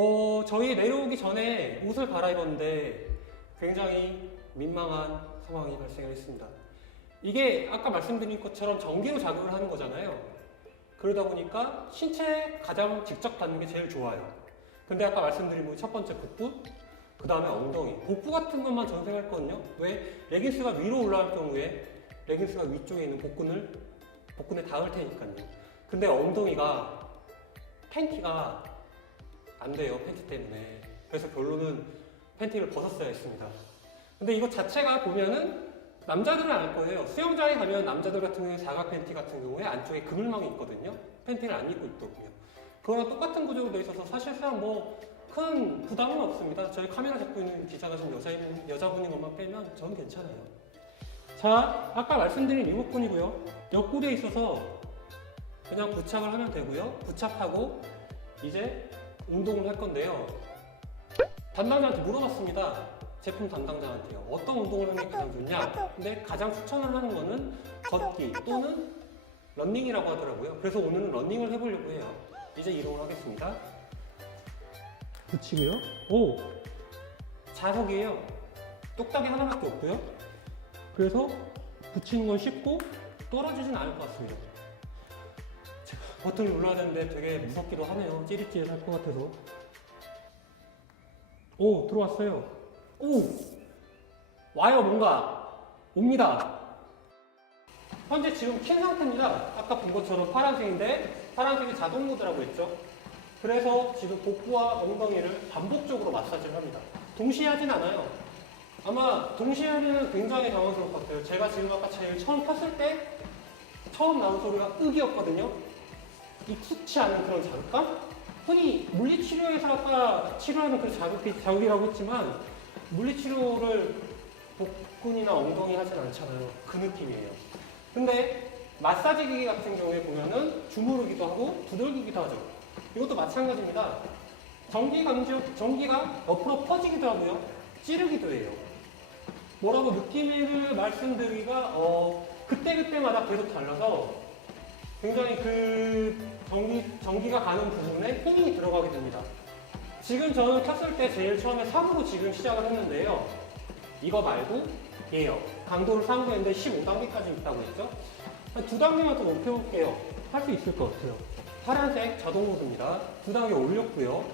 어, 저희 내려오기 전에 옷을 갈아입었는데 굉장히 민망한 상황이 발생을 했습니다. 이게 아까 말씀드린 것처럼 전기로 자극을 하는 거잖아요. 그러다 보니까 신체에 가장 직접 닿는 게 제일 좋아요. 근데 아까 말씀드린 뭐첫 번째 복부, 그 다음에 엉덩이, 복부 같은 것만 전 생각했거든요. 왜? 레깅스가 위로 올라갈 경우에 레깅스가 위쪽에 있는 복근을 복근에 닿을 테니까요. 근데 엉덩이가 팬티가 안 돼요 팬티 때문에. 그래서 결론은 팬티를 벗었어야 했습니다. 근데 이거 자체가 보면은 남자들은 알 거예요. 수영장에 가면 남자들 같은 경우에 사각 팬티 같은 경우에 안쪽에 그물망이 있거든요. 팬티를 안 입고 있거든요. 그거랑 똑같은 구조로 돼 있어서 사실상 뭐 큰 부담은 없습니다. 저희 카메라 잡고 있는 기자가신 여자분, 여자분인 것만 빼면 저는 괜찮아요. 자, 아까 말씀드린 리모컨이고요. 옆구리에 있어서 그냥 부착을 하면 되고요. 부착하고 이제 운동을 할 건데요. 담당자한테 물어봤습니다. 제품 담당자한테요. 어떤 운동을 하는 게 가장 좋냐? 근데 가장 추천을 하는 거는 걷기 또는 런닝이라고 하더라고요. 그래서 오늘은 런닝을 해보려고 해요. 이제 이동을 하겠습니다. 붙이고요. 오! 자석이에요. 똑딱이 하나밖에 없고요. 그래서 붙이는 건 쉽고 떨어지진 않을 것 같습니다. 버튼을 눌러야 되는데 되게 무섭기도 하네요. 찌릿찌릿할 것 같아서. 오, 들어왔어요. 오! 와요, 뭔가. 옵니다. 현재 지금 킨 상태입니다. 아까 본 것처럼 파란색인데, 파란색이 자동 모드라고 했죠. 그래서 지금 복부와 엉덩이를 반복적으로 마사지를 합니다. 동시에 하진 않아요. 아마 동시에 하면 굉장히 당황스러울 것 같아요. 제가 지금 아까 제일 처음 켰을 때 처음 나온 소리가 윽이었거든요. 익숙치 않은 그런 자극감? 흔히 물리치료에서 아까 치료하는 그 자극이, 자극이라고 했지만 물리치료를 복근이나 엉덩이 하진 않잖아요. 그 느낌이에요. 근데 마사지 기기 같은 경우에 보면은 주무르기도 하고 두들기기도 하죠. 이것도 마찬가지입니다. 전기 강조, 전기가 옆으로 퍼지기도 하고요. 찌르기도 해요. 뭐라고 느낌을 말씀드리기가, 어, 그때그때마다 계속 달라서 굉장히 그 전기, 전기가 가는 부분에 힘이 들어가게 됩니다. 지금 저는 켰을 때 제일 처음에 3으로 지금 시작을 했는데요. 이거 말고 얘요. 강도를 3로 했는데 15단계까지 있다고 했죠? 한 두 단계만 더 높여볼게요. 할 수 있을 것 같아요. 파란색 자동 모드입니다. 두 단계 올렸고요.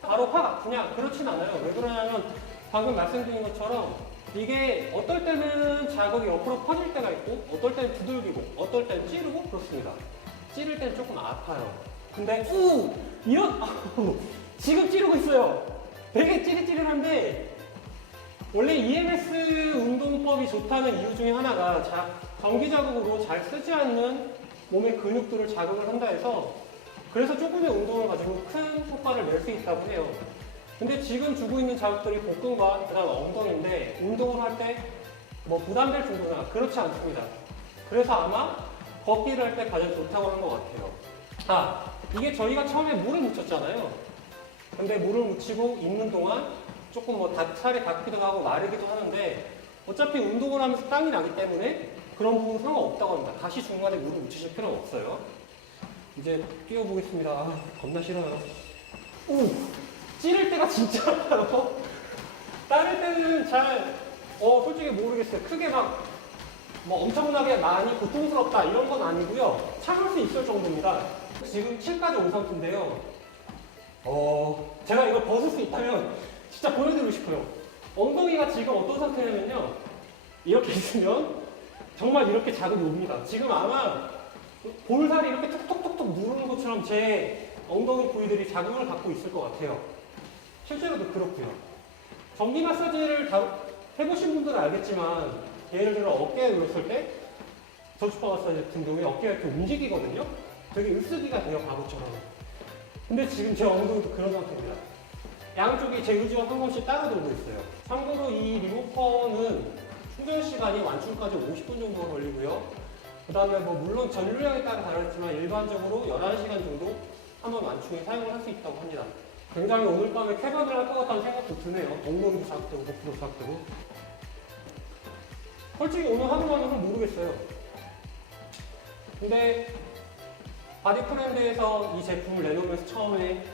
바로 확 아프냐? 그렇진 않아요. 왜 그러냐면 방금 말씀드린 것처럼 이게 어떨 때는 자극이 옆으로 퍼질 때가 있고 어떨 때는 두들기고 어떨 때는 찌르고 그렇습니다. 찌를 때는 조금 아파요. 근데 우! 이런 지금 찌르고 있어요. 되게 찌릿찌릿한데 원래 EMS 운동법이 좋다는 이유 중에 하나가 자, 전기 자극으로 잘 쓰지 않는 몸의 근육들을 자극을 한다 해서 그래서 조금의 운동을 가지고 큰 효과를 낼 수 있다고 해요. 근데 지금 주고 있는 자극들이 복근과 그다음 엉덩이인데 운동을 할 때 뭐 부담될 정도나 그렇지 않습니다. 그래서 아마 걷기를 할 때 가장 좋다고 한 것 같아요. 아, 이게 저희가 처음에 물을 묻혔잖아요. 근데 물을 묻히고 있는 동안 조금 뭐 다, 살이 닿기도 하고 마르기도 하는데 어차피 운동을 하면서 땀이 나기 때문에 그런 부분 상관없다고 합니다. 다시 중간에 물을 묻히실 필요는 없어요. 이제 뛰어보겠습니다. 아, 겁나 싫어요. 오! 찌를 때가 진짜 아파요. 따를 때는 잘, 어, 솔직히 모르겠어요. 크게 막, 뭐 엄청나게 많이 고통스럽다 이런 건 아니고요. 참을 수 있을 정도입니다. 지금 7까지 온 상태인데요. 어, 제가 이걸 벗을 수 있다면 진짜 보여드리고 싶어요. 엉덩이가 지금 어떤 상태냐면요. 이렇게 있으면 정말 이렇게 자극이 옵니다. 지금 아마 볼살이 이렇게 톡톡톡톡 누르는 것처럼 제 엉덩이 부위들이 자극을 받고 있을 것 같아요. 실제로도 그렇고요. 전기 마사지를 다 해보신 분들은 알겠지만 예를 들어 어깨에 눌렀을 때 저축파 마사지 같은 경우에 어깨가 이렇게 움직이거든요. 되게 으쓱이가 돼요, 바보처럼. 근데 지금 제 엉덩이도 그런 상태입니다. 양쪽이 제 의지와 상관없이 따라 돌고 있어요. 참고로 이 리모컨은 충전 시간이 완충까지 50분 정도가 걸리고요. 그 다음에 뭐 물론 전류량에 따라 다르지만 일반적으로 11시간 정도 한번 완충에 사용을 할 수 있다고 합니다. 굉장히 오늘 밤에 캐번을 할것 같다는 생각도 드네요. 엉덩이도 자극되고 복부도 자극되고. 솔직히 오늘 하루만으로는 모르겠어요. 근데 바디프렌드에서 이 제품을 내놓으면서 처음에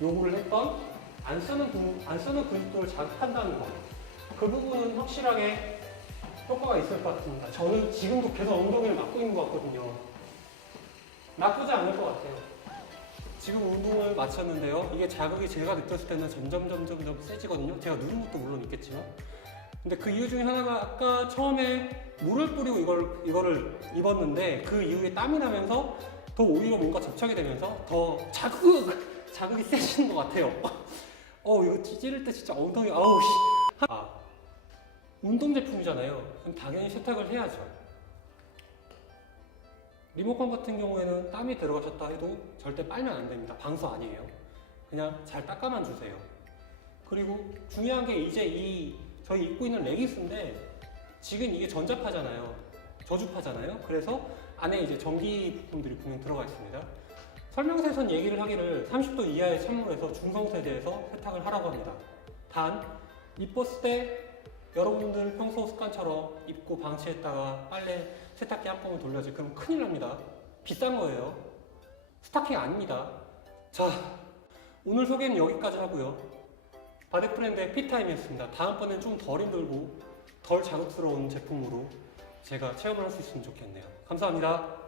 요구를 했던 안 쓰는 분, 안 쓰는 근육들을 자극한다는 거. 그 부분은 확실하게 효과가 있을 것 같습니다. 저는 지금도 계속 엉덩이를 맞고 있는 것 같거든요. 나쁘지 않을 것 같아요. 지금 운동을 마쳤는데요. 이게 자극이 제가 느꼈을 때는 점점 점점 점 세지거든요. 제가 누른 것도 물론 있겠지만. 근데 그 이유 중에 하나가 아까 처음에 물을 뿌리고 이걸 이거를 입었는데 그 이후에 땀이 나면서 더 오히려 뭔가 접촉이 되면서 더 자극 자극이 세지는 것 같아요. 어 이거 찌를 때 진짜 엉덩이 아우 씨. 아 운동 제품이잖아요. 그럼 당연히 세탁을 해야죠. 리모컨 같은 경우에는 땀이 들어가셨다 해도 절대 빨면 안 됩니다. 방수 아니에요. 그냥 잘 닦아만 주세요. 그리고 중요한 게 이제 이 저희 입고 있는 레깅스인데 지금 이게 전자파잖아요. 저주파잖아요. 그래서 안에 이제 전기 부품들이 분명 들어가 있습니다. 설명서에선 얘기를 하기를 30도 이하의 찬물에서 중성 세대에서 세탁을 하라고 합니다. 단 입었을 때 여러분들 평소 습관처럼 입고 방치했다가 빨래 세탁기 한 번을 돌려지 그럼 큰일 납니다. 비싼 거예요. 스타킹 아닙니다. 자, 오늘 소개는 여기까지 하고요. 바디 프렌드의 피타임이었습니다. 다음번엔 좀 덜 힘들고 덜 자극스러운 제품으로 제가 체험을 할 수 있으면 좋겠네요. 감사합니다.